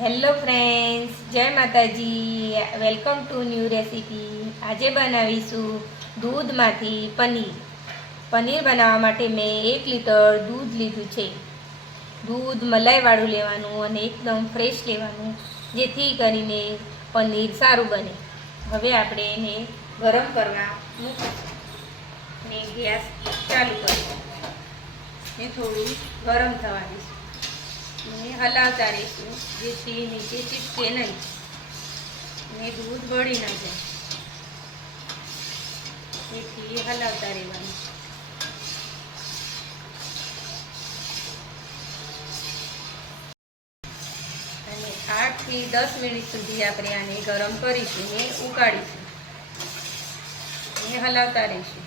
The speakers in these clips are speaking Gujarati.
હેલો ફ્રેન્ડ્સ, જય માતાજી. Welcome to new recipe. આજે બનાવીશું દૂધમાંથી પનીર. પનીર બનાવવા માટે મેં 1 લીટર દૂધ લીધું છે. દૂધ મલાઈવાળું લેવાનું અને એકદમ ફ્રેશ લેવાનું, જેથી કરીને પનીર સારું બને. હવે આપણે એને ગરમ કરવા મૂકીશું ને ગેસ ચાલુ કરીશું ને થોડું ગરમ થવા દઈશું ને હલાવતા રહીશું, જેથી નીચે ચીપકે નહીં ને દૂધ બળી ના જાય. તેથી હલાવતા રહેવાનું. અને 8 થી 10 મિનિટ સુધી આપણે આને ગરમ કરીશું ને ઉકાળીશું ને હલાવતા રહીશું.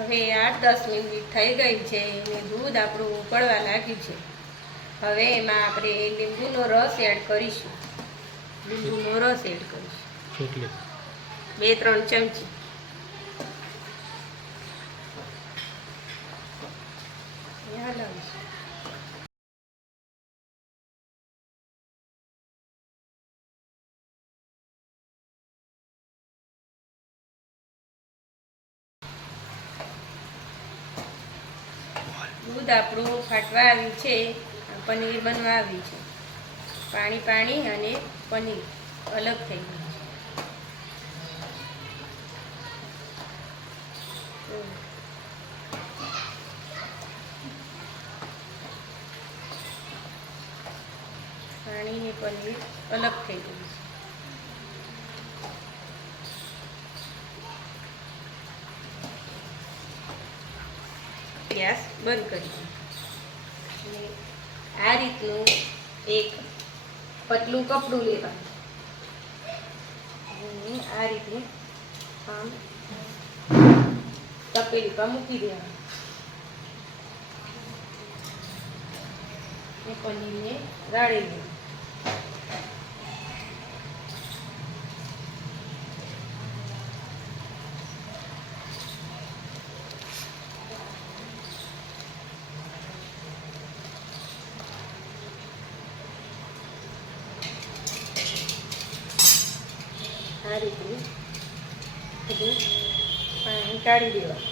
હવે 8-10 મિનિટ થઈ ગઈ છે અને દૂધ આપણું ઉકળવા લાગ્યું છે. હવે એમાં આપણે લીંબુનો રસ એડ કરીશું. 2-3 ચમચી. હલાવીશું. દૂધ આપણું ફાટવા આવ્યું છે, પનીર બનવા આવ્યું છે. પાણી અને પનીર અલગ થઈ ગયું છે. પાણી ને પનીર અલગ થઈ ગયું છે. ગેસ બંધ કરી. આ રીતનું એક પતલું કપડું લેવાનું, આ રીતે આમ તપેલી પર મૂકી દેવાનું. પનીરને રાળી દેવાનું. આ રીતે બધું પાણી કાઢી દેવાનું.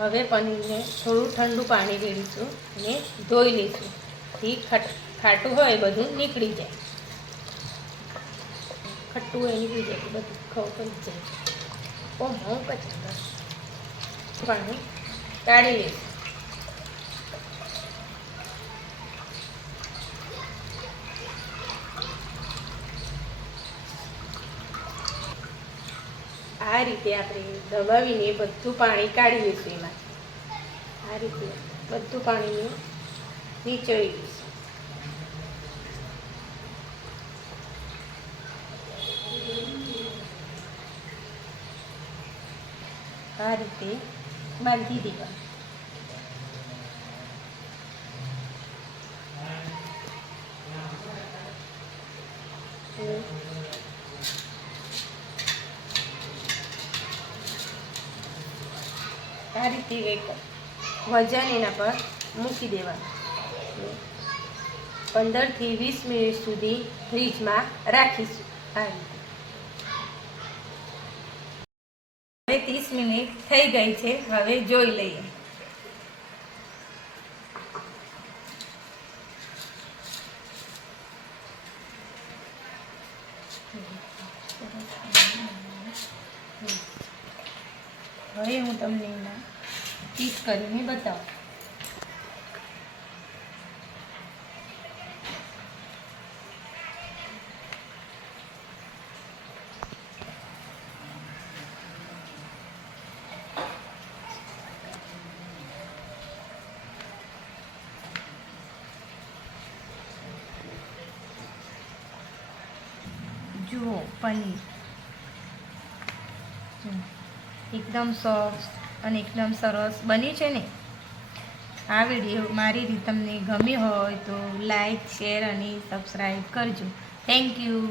હવે પનીરને થોડું ઠંડુ પાણી રેડીશું અને ધોઈ લઈશું. એ ખાટું હોય બધું નીકળી જાય. ખટ્ટું હોય નીકળી જાય, બધું ખબર પડી જાય. હું કચરા પાણી કાઢી લઈશ. આ રીતે આપણે દબાવીને બધું પાણી કાઢી લઈશું. એમાં આ રીતે બધું પાણીને નીચોવી દઈશું. આ રીતે બાંધી દેવાનું. આ રીતે એક વજન એના પર મૂકી દેવાનું. 15 થી 20 મિનિટ સુધી ફ્રીજમાં રાખીશું. આ રીતે હવે 30 મિનિટ થઈ ગઈ છે. હવે જોઈ લઈએ. હવે હું તમને એના પીસ કરીને બતાવું. જુઓ, પનીર એકદમ સોફ્ટ અને એકદમ સરસ બની છે ને. આ વિડીયો મારી રીત તમને ગમી હોય તો લાઈક શેર અને સબસ્ક્રાઈબ કરજો. Thank you.